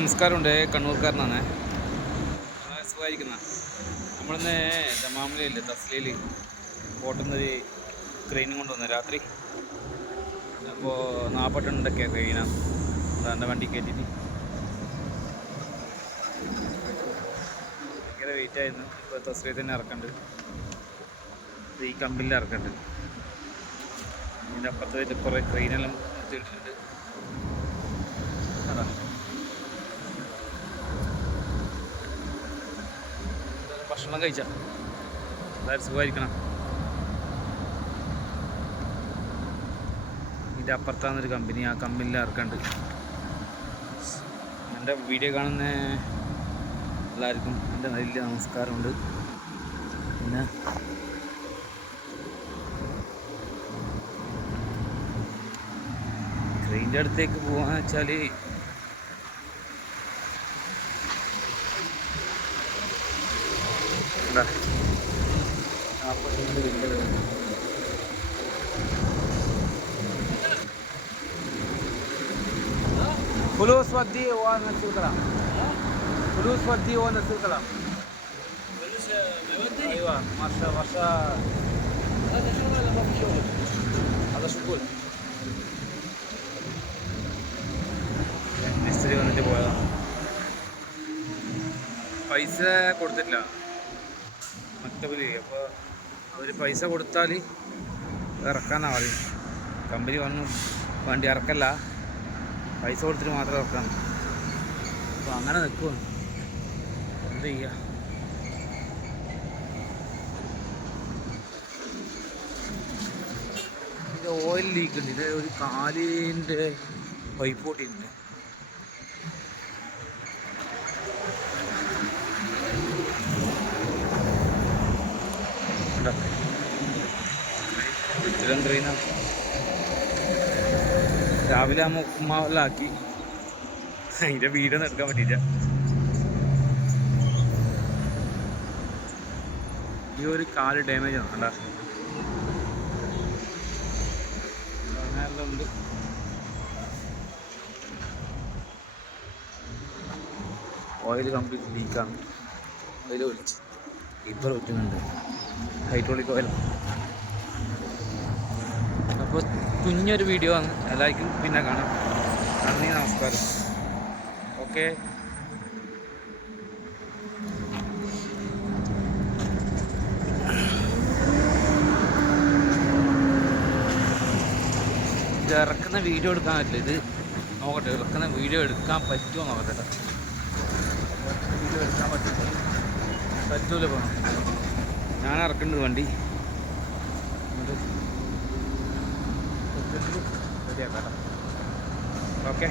നമസ്കാരമുണ്ട്. കണ്ണൂർക്കാരനാണ്. സുഖമായിരിക്കുന്ന നമ്മളിന്ന് ദമാമിലില്ലേ തസ്ലയിൽ പോട്ടുന്നൊരു ക്രെയിനും കൊണ്ടുവന്നു രാത്രി. അപ്പോൾ 40 ടണ്ണൊക്കെയാണ് ക്രെയിനാണ് എൻ്റെ വണ്ടി കയറ്റിയിട്ട്. ഭയങ്കര വെയിറ്റ് ആയിരുന്നു. ഇപ്പോൾ തസ്ലയിൽ തന്നെ ഇറക്കുന്നുണ്ട്. ഈ കമ്പനിയിൽ ഇറക്കുന്നുണ്ട്. ഇതിൻ്റെ അപ്പുറത്ത് കുറേ ക്രെയിനെല്ലാം എത്തിയിട്ടുണ്ട്. അതാണ് ഭക്ഷണം കഴിച്ച എല്ലാവരും സുഖമായിരിക്കണം. ഇതിൻ്റെ അപ്പുറത്താന്നൊരു കമ്പനി, ആ കമ്പനിയിൽ ഇറക്കുന്നുണ്ട്. എൻ്റെ വീഡിയോ കാണുന്ന എല്ലാവർക്കും എൻ്റെ വലിയ നമസ്കാരമുണ്ട്. പിന്നെ ക്രെയിൻ്റെ അടുത്തേക്ക് പോകാന്ന് വെച്ചാൽ എന്താ فلوس ودي وانا نفس الكلام. فلوس ودي وانا نفس الكلام. فلوس ما يودي؟ ايوه ماشا هذا شغل ولا ما في شغل؟ هذا شغل. മിസ്ത്രി വന്നിട്ട് പോയതാണ്. പൈസ കൊടുത്തിട്ടില്ല മക്തബിൽ. അപ്പോൾ അവർ പൈസ കൊടുത്താൽ ഇറക്കാന്നാണ് പറയുന്നത്. കമ്പനി വന്നു വണ്ടി ഇറക്കല്ല, പൈസ കൊടുത്തിട്ട് മാത്രം ഇറക്കാം. അപ്പോൾ അങ്ങനെ നിൽക്കും. എന്ത് ചെയ്യുക? ഇതിൻ്റെ ഓയിൽ ലീക്ക് ഉണ്ട്. ഇത് ഒരു കാലിൻ്റെ പൈപ്പ് പൊട്ടിയിട്ടുണ്ട്. ഇത്തരം ട്രെയിനാണ്. രാവിലെ ആകുമ്പോൾ ഉപ്പുമാവെല്ലാം ആക്കി. അതിൻ്റെ വീടൊന്നും എടുക്കാൻ പറ്റിയില്ല. ഈ ഒരു കാല് ഡാമേജ് ആണ്. കണ്ടാ അങ്ങനെയെല്ലാം ഉണ്ട്. Oil complete ലീക്കാണ്. ഓയിൽ ഒലിച്ച് ഇപ്പോൾ ഒറ്റുന്നുണ്ട്. Hydraulic oil. അപ്പോൾ കുഞ്ഞൊരു വീഡിയോ ആണ്. എല്ലാവർക്കും പിന്നെ കാണാം. നന്ദി, നമസ്കാരം. ഓക്കെ. ഇത് ഇറക്കുന്ന വീഡിയോ എടുക്കാൻ പറ്റില്ല. ഇത് നോക്കട്ടെ, ഇറക്കുന്ന വീഡിയോ എടുക്കാൻ പറ്റുമോ നോക്കട്ടെ. വീഡിയോ എടുക്കാൻ പറ്റൂല. പോകണം. ഞാൻ ഇറക്കുന്നത് വണ്ടി റെഡിയാക്കാം. ഓക്കെ.